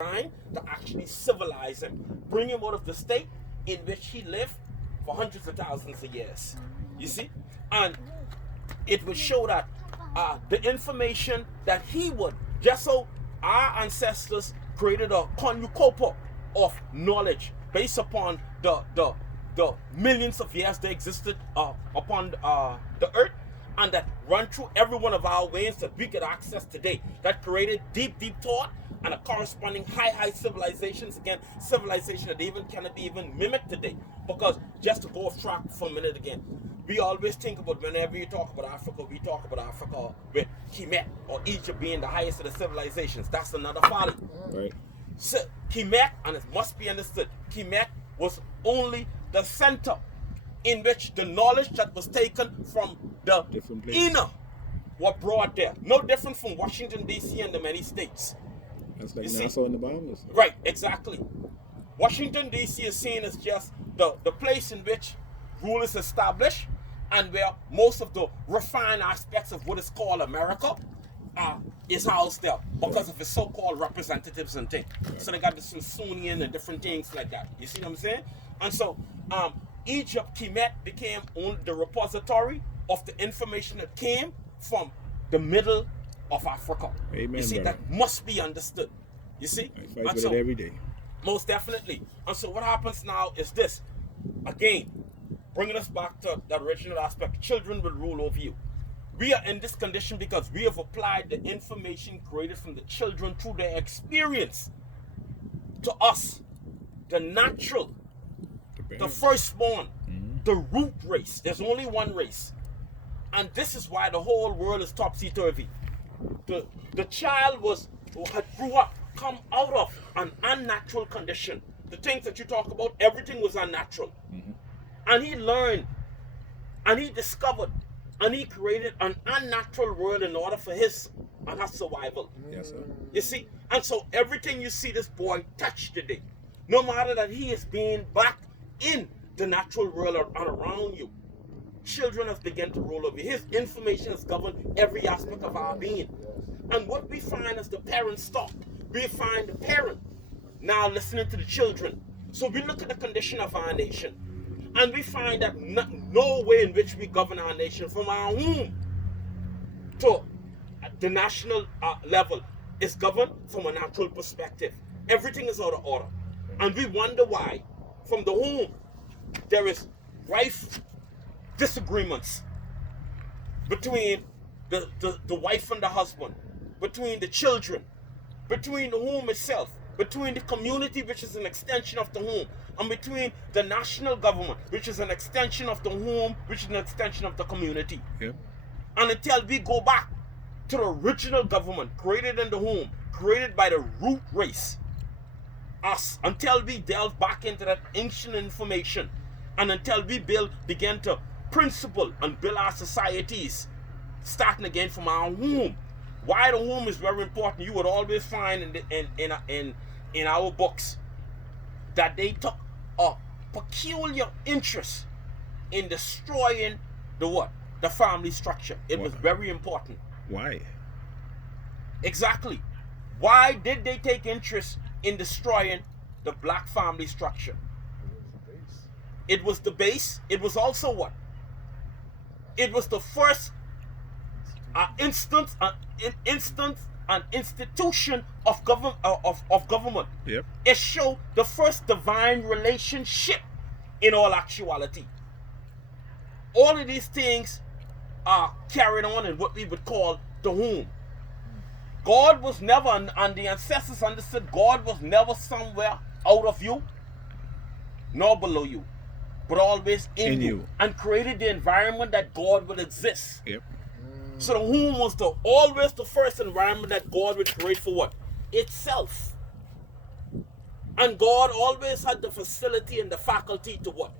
trying to actually civilize him, bring him out of the state in which he lived for hundreds of thousands of years. You see? And it would show that the information that he would, just so our ancestors created a cornucopia of knowledge based upon the millions of years they existed upon the earth, and that run through every one of our veins that we could access today, that created deep thought and a corresponding high civilizations, again, civilization that even cannot be even mimicked today. Because just to go off track for a minute again, we always think about, whenever you talk about Africa, we talk about Africa with Kemet or Egypt being the highest of the civilizations. That's another folly. Right. So, Kemet, and it must be understood, Kemet was only the center in which the knowledge that was taken from the inner were brought there. No different from Washington, D.C. and the many states. That's like Nassau and the Bahamas. Right, exactly. Washington, D.C. is seen as just the place in which rule is established and where most of the refined aspects of what is called America is housed there because of its so-called representatives and things. Right. So they got the Smithsonian and different things like that. You see what I'm saying? And so Egypt, Kemet, became only the repository of the information that came from the middle of Africa. Amen, you see, brother. that must be understood. You see? I fight with it every day. Most definitely. And so what happens now is this. Again, bringing us back to the original aspect. Children will rule over you. We are in this condition because we have applied the information created from the children through their experience to us. The natural, the firstborn, the root race. There's only one race. And this is why the whole world is topsy-turvy. The child had grew up, come out of an unnatural condition. The things that you talk about, everything was unnatural. And he learned, and he discovered, and he created an unnatural world in order for his and her survival. Yes, sir. You see? And so everything you see this boy touch today, no matter that he is being back in the natural world around you, children have begun to rule over. His information has governed every aspect of our being. And what we find as the parents stop, we find the parent now listening to the children. So we look at the condition of our nation, and we find that no way in which we govern our nation from our home to the national level is governed from a natural perspective. Everything is out of order. And we wonder why from the home there is rife disagreements between the wife and the husband, between the children, between the home itself, between the community, which is an extension of the home, and between the national government, which is an extension of the home, which is an extension of the community. Yep. And until we go back to the original government created in the home, created by the root race, us, until we delve back into that ancient information, and until we begin to principle and build our societies, starting again from our home. Why the home is very important, you would always find in our books that they took a peculiar interest in destroying the family structure. It was very important. Why? Exactly. Why did they take interest in destroying the black family structure? It was the base. It was also what? It was the first instance and institution of government. Yep. It showed the first divine relationship in all actuality. All of these things are carried on in what we would call the home. God was never, and the ancestors understood, God was never somewhere out of you, nor below you, but always in you, and created the environment that God would exist. Yep. So the home was always the first environment that God would create for what? Itself. And God always had the facility and the faculty to what?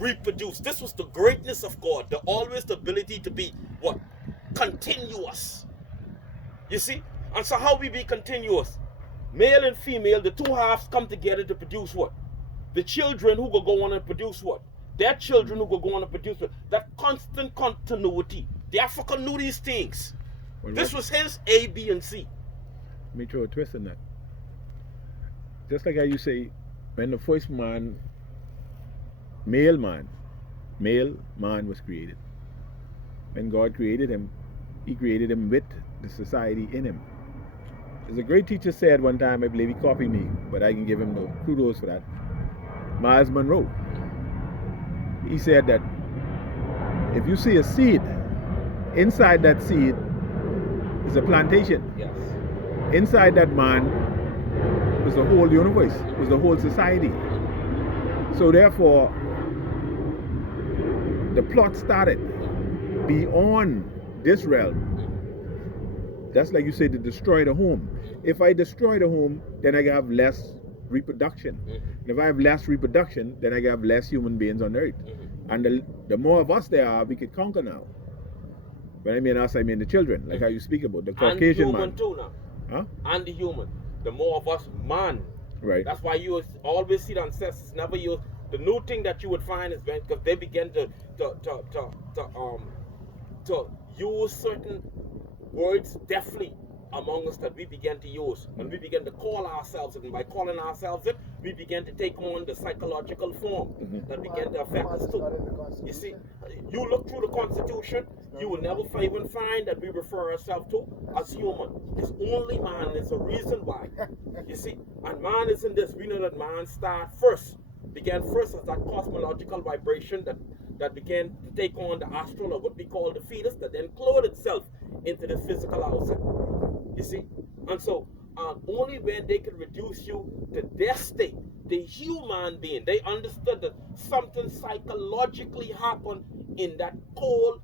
Reproduce. This was the greatness of God. Always the ability to be what? Continuous. You see? And so how we be continuous? Male and female, the two halves come together to produce what? The children who will go on and produce what? Their children who will go on and produce what? That constant continuity. The African knew these things. This was his A, B, and C. Let me throw a twist in that. just like how you say, when the first man, male man was created. When God created him, he created him with the society in him. As a great teacher said one time, I believe he copied me, but I can give him no kudos for that. Miles Monroe. He said that if you see a seed, inside that seed is a plantation. Yes. Inside that man was the whole universe, was the whole society. So therefore, the plot started beyond this realm. That's like you say, to destroy the home. If I destroy the home, then I have less reproduction. And if I have less reproduction, then I have less human beings on earth. And the more of us there are, we could conquer now. When I mean us, I mean the children, like how you speak about the Caucasian man. And the human too now. Huh? And the human. The more of us, man. Right. That's why you always see the ancestors never use. The new thing that you would find is because they begin to use certain words deftly among us that we began to use. And we began to call ourselves it. And by calling ourselves it, we began to take on the psychological form that began to affect us too. You see, you look through the Constitution, you will never even find that we refer ourselves to as human. It's only man. There's a reason why. You see, and man is in this. We know that man began first as that cosmological vibration that began to take on the astral, or what we call the fetus, that then clothed itself into the physical outset. You see? And so only when they could reduce you to their state, the human being, they understood that something psychologically happened in that cold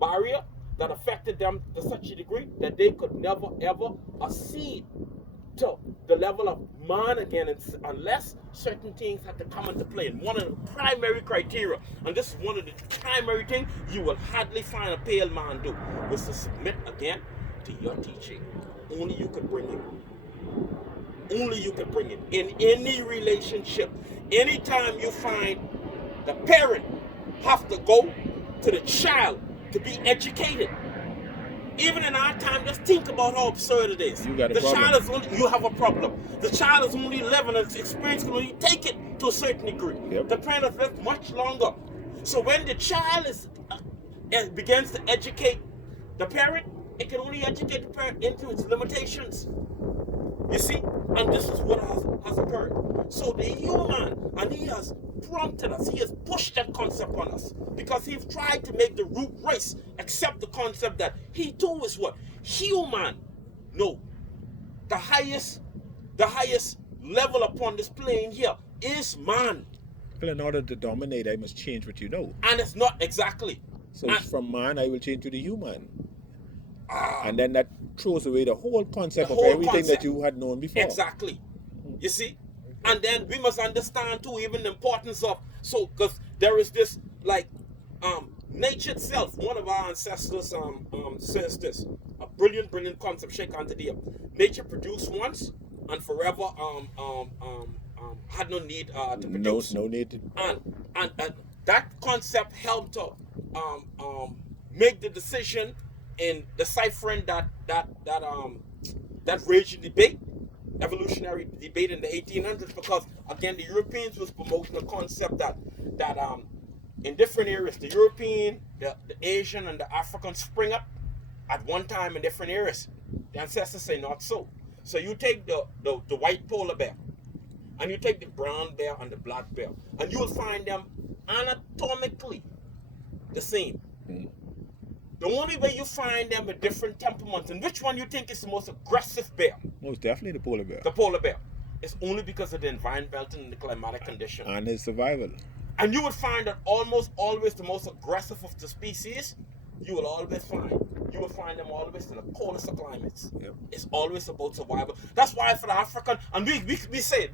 barrier that affected them to such a degree that they could never ever accede to the level of man again, unless certain things had to come into play. And one of the primary criteria, and this is one of the primary things you will hardly find a pale man do, was to submit again to your teaching. Only you could bring it. Only you can bring it. In any relationship, anytime you find the parent have to go to the child to be educated, even in our time, just think about how absurd it is. You got a the problem. child is only, you have a problem. The child is only 11 and its experience can only take it to a certain degree. Yep. The parent has lived much longer. So when the child begins to educate the parent, it can only educate the parent into its limitations. You see? And this is what has occurred. So the human, and he has prompted us, he has pushed that concept on us, because he's tried to make the root race accept the concept that he too is what? Human. No. The highest level upon this plane here is man. Well, in order to dominate, I must change what you know. And it's not exactly. So from man, I will change to the human. And then that throws away the whole concept of everything that you had known before. Exactly. You see? And then we must understand too, even the importance of, so, because there is this, like, nature itself. One of our ancestors says this, a brilliant concept, Sheikh Antadia. Nature produced once and forever had no need to produce. No need to. And that concept helped to make the decision in deciphering that raging debate, evolutionary debate in the 1800s, because again the Europeans was promoting the concept that in different areas, the European, the Asian, and the African spring up at one time in different areas. The ancestors say not so. So you take the white polar bear, and you take the brown bear and the black bear, and you will find them anatomically the same. The only way you find them with different temperaments, and which one you think is the most aggressive bear? Most definitely the polar bear. The polar bear. It's only because of the environmental and the climatic condition. And his survival. And you would find that almost always the most aggressive of the species, you will find them always in the coldest of climates. Yep. It's always about survival. That's why for the African, and we say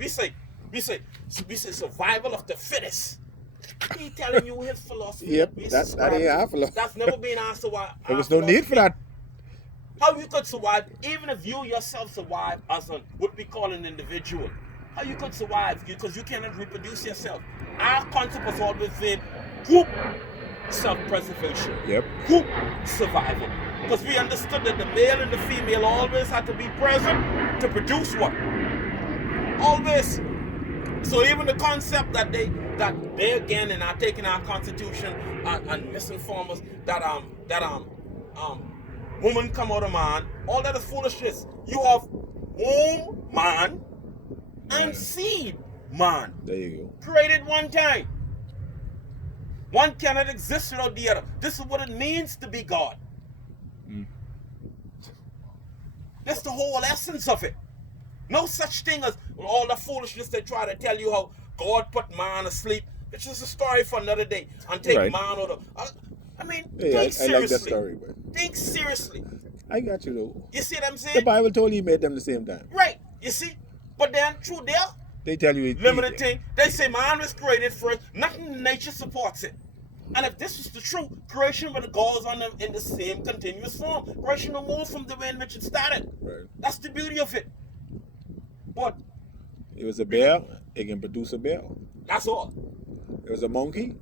survival of the fittest. He telling you his philosophy. Yep, that ain't our philosophy. That's never been answered why. There was no need for that. How you could survive, even if you yourself survive as what we call an individual. How you could survive, because you cannot reproduce yourself. Our concept has always been group self-preservation. Yep. Group survival. Because we understood that the male and the female always had to be present to produce what? Always. So even the concept that they again and are taking our constitution and misinform us that woman come out of man, all that is foolishness. You have womb man and seed man. There you Created one time. One cannot exist without the other. This is what it means to be God. That's the whole essence of it. No such thing as all the foolishness they try to tell you how God put man asleep. It's just a story for another day. And take Right. man out of... I mean, go. Yeah, think I like seriously. that story, but Think seriously. I got you though. You see what I'm The saying? Bible told you made them the same time. Right. You see? But then through their They tell you limited thing, they say man was created first. Nothing in nature supports it. And if this was the truth, creation would have goes on in the same continuous form. Creation no more from the way in which it started. Right. That's the beauty of it. But It was a bear, it can produce a bear. that's all. It was a monkey,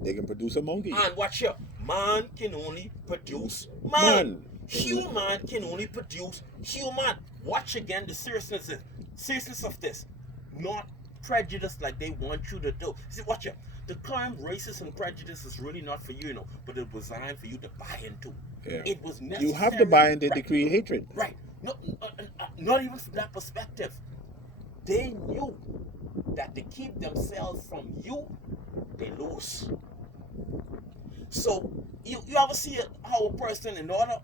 they can produce a monkey. And watch here, man can only produce man. Man. Human can only produce human. Watch again the seriousness of this. Not prejudice like they want you to do. See, watch here. The term racist and prejudice is really not for you, but it was designed for you to buy into. Yeah. It was necessary. You have to buy into to Right. create hatred. Right. Not even from that perspective. They knew that to keep themselves from you, they lose. So you ever see how a person in order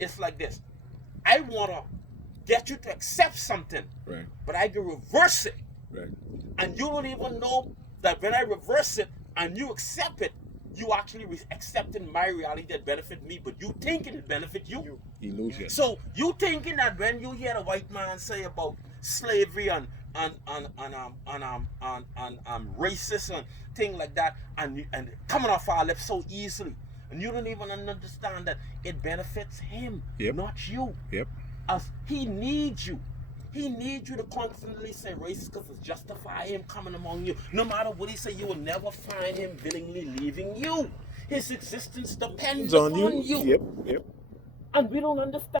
it's like this. I want to get you to accept something, Right. but I can reverse it, Right. and you don't even know that when I reverse it and you accept it, you actually accepting my reality that benefit me, but you thinking it benefit you. Illusion. So you thinking that when you hear a white man say about slavery and racist and thing like that, and coming off our lips so easily, and you don't even understand that it benefits him, Yep. not you. Yep. As he needs you. He needs you to constantly say racist because it's justify him coming among you. No matter what he say, you will never find him willingly leaving you. His existence depends It's on upon you. you. Yep. Yep. And we don't understand.